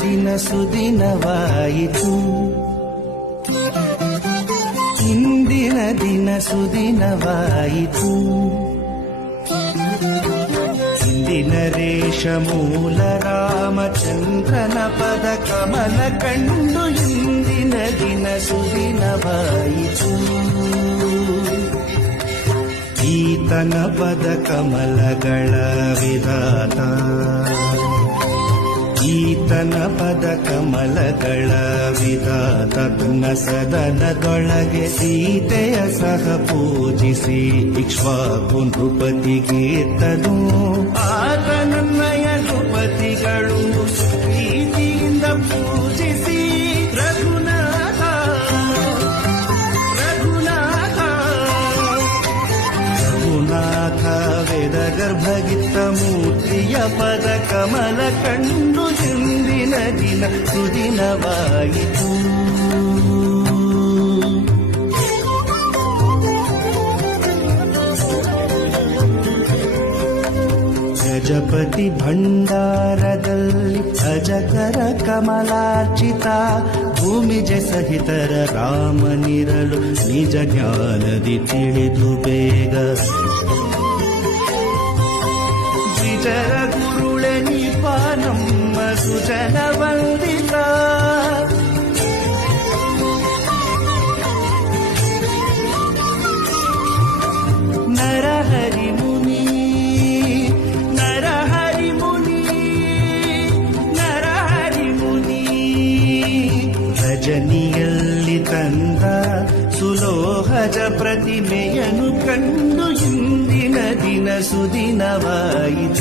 ದಿನ ಸುದಿನವಾಯಿತು, ಇಂದಿನ ದಿನ ಸುದಿನವಾಯಿತು. ಇಂದಿನ ರೇಷಮೂಲ ರಾಮಚಂದ್ರನ ಪದ ಕಮಲ ಕಂಡು ಇಂದಿನ ದಿನ ಸುದಿನವಾಯಿತು. ಈತನ ಪದ ಕಮಲಗಳ ವಿಧಾತ, ಈತನ ಪದ ಕಮಲಗಳ ವಿಧಾತ. ತನ್ನ ಸದನದೊಳಗೆ ಸೀತೆಯ ಸಹ ಪೂಜಿಸಿ ಇಕ್ಷ್ವಾಕು ನೃಪತಿಗೀತನು. ಆತನನ್ನಯ ನೃಪತಿಗಳು ಪ್ರೀತಿಯಿಂದ ಪೂಜಿಸಿ ರಘುನಾಥ ರಘುನಾಥ ರಘುನಾಥ ವೇದ ಗರ್ಭಗಿತ್ತ ಮೂರ್ತಿಯ ಪದ ಕಮಲ ಕಂಡು ಇಂದಿನ ದಿನ ಸುದಿನವಾಯಿತು. ಗಜಪತಿ ಭಂಡಾರದಲ್ಲಿ ಅಜಕರ ಕಮಲಾರ್ಚಿತ, ಭೂಮಿಜ ಸಹಿತರ ರಾಮನಿರಲು ನಿಜ ಜ್ಞಾನದಿ ತಿಳಿದು ಬೇಗ. ದ್ವಿಜರ ಗುರುಳೆ ನಿಪ ನಮ್ಮ ಸುಜನ ವಂದಿತ, ನರಹರಿ ಮುನಿ ನರಹರಿ ಮುನಿ ನರಹರಿ ಮುನಿ. ರಜನಿಯಲ್ಲಿ ತಂದ ಸುಲೋಹಜ ಪ್ರತಿಮೆಯನ್ನು ಕಂಡು ಇಂದಿನ ದಿನ ಸುದಿನವಾಯಿತು.